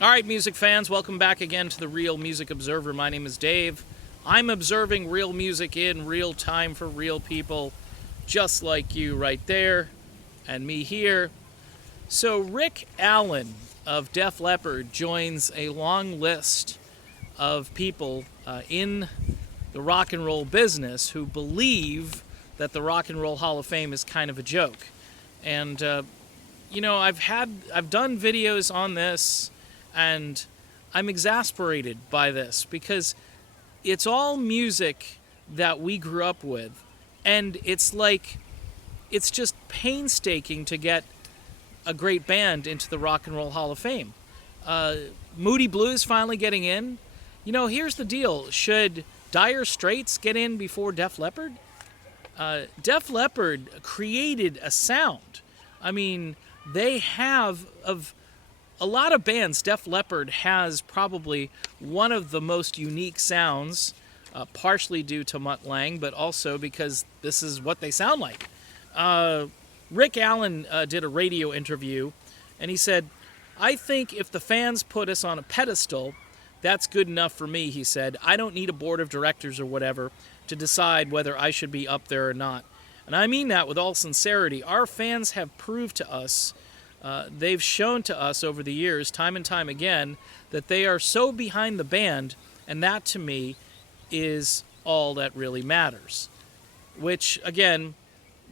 All right, music fans, welcome back again to the Real Music Observer. My name is Dave. I'm observing real music in real time for real people, just like you right there and me here. So Rick Allen of Def Leppard joins a long list of people in the rock and roll business who believe that the Rock and Roll Hall of Fame is kind of a joke. And I've done videos on this, and I'm exasperated by this because it's all music that we grew up with, and it's just painstaking to get a great band into the Rock and Roll Hall of Fame. Moody Blues finally getting in. Here's the deal. Should Dire Straits get in before Def Leppard? Def Leppard created a sound. I mean, they have, of a lot of bands, Def Leppard has probably one of the most unique sounds, partially due to Mutt Lange, but also because this is what they sound like. Rick Allen did a radio interview, and he said, "I think if the fans put us on a pedestal, that's good enough for me," he said. "I don't need a board of directors or whatever to decide whether I should be up there or not." And I mean that with all sincerity. Our fans have proved to us, they've shown to us over the years, time and time again, that they are so behind the band, and that to me is all that really matters. Which, again,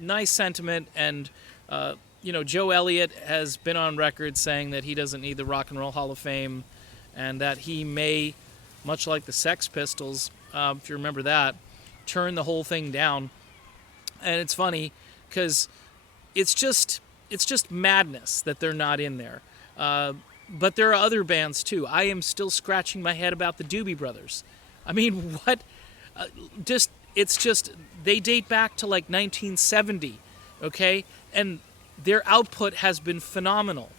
nice sentiment, and Joe Elliott has been on record saying that he doesn't need the Rock and Roll Hall of Fame, and that he may, much like the Sex Pistols, if you remember that, turn the whole thing down. And it's funny because it's just madness that they're not in there. But there are other bands too. I am still scratching my head about the Doobie Brothers. I mean, what? They date back to like 1970, okay? And their output has been phenomenal.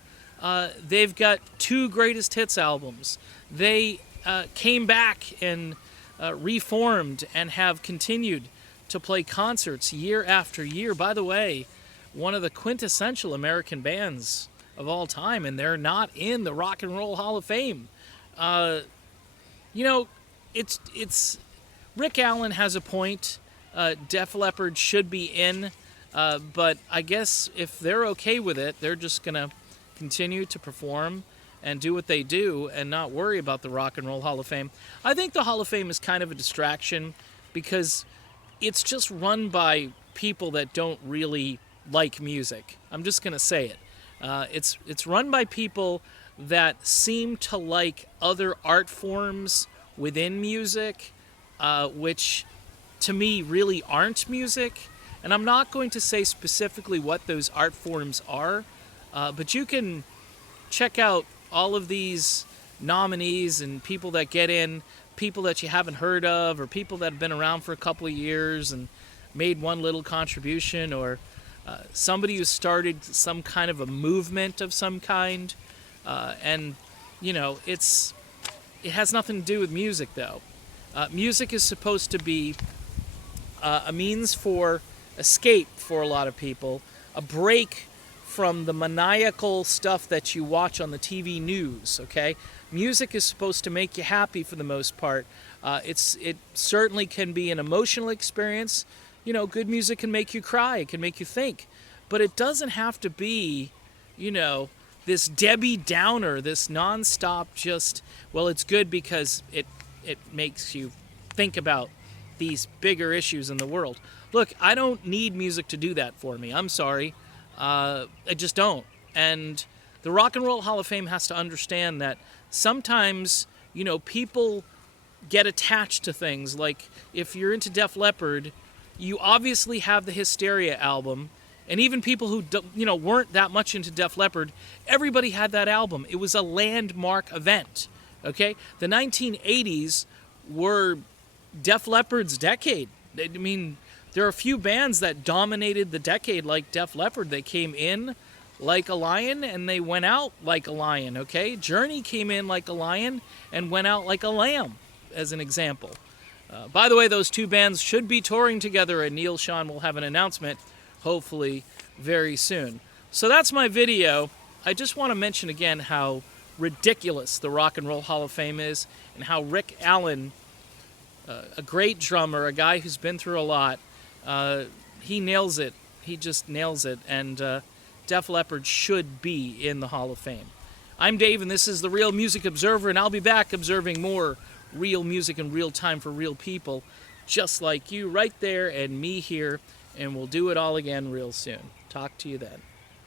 They've got 2 greatest hits albums. They came back and reformed and have continued to play concerts year after year. By the way, one of the quintessential American bands of all time, and they're not in the Rock and Roll Hall of Fame. It's Rick Allen has a point. Def Leppard should be in, but I guess if they're okay with it, they're just gonna continue to perform and do what they do and not worry about the Rock and Roll Hall of Fame. I think the Hall of Fame is kind of a distraction because it's just run by people that don't really like music. I'm just going to say it. It's run by people that seem to like other art forms within music, which to me really aren't music. And I'm not going to say specifically what those art forms are, but you can check out all of these nominees and people that get in, people that you haven't heard of, or people that have been around for a couple of years and made one little contribution, or somebody who started some kind of a movement of some kind. It has nothing to do with music, though. Music is supposed to be a means for escape for a lot of people, a break from the maniacal stuff that you watch on the TV news, okay? Music is supposed to make you happy for the most part. It certainly can be an emotional experience. Good music can make you cry, it can make you think. But it doesn't have to be, this Debbie Downer, this nonstop it's good because it makes you think about these bigger issues in the world. Look, I don't need music to do that for me. I'm sorry. I just don't. And the Rock and Roll Hall of Fame has to understand that sometimes, people get attached to things. Like, if you're into Def Leppard, you obviously have the Hysteria album. And even people who, weren't that much into Def Leppard, everybody had that album. It was a landmark event, okay? The 1980s were Def Leppard's decade. I mean, there are a few bands that dominated the decade like Def Leppard. They came in like a lion and they went out like a lion, okay? Journey came in like a lion and went out like a lamb, as an example. By the way, those 2 bands should be touring together, and Neil Sean will have an announcement, hopefully, very soon. So that's my video. I just want to mention again how ridiculous the Rock and Roll Hall of Fame is, and how Rick Allen, a great drummer, a guy who's been through a lot, he nails it. He just nails it, and Def Leppard should be in the Hall of Fame. I'm Dave, and this is the Real Music Observer, and I'll be back observing more real music in real time for real people, just like you right there and me here, and we'll do it all again real soon. Talk to you then.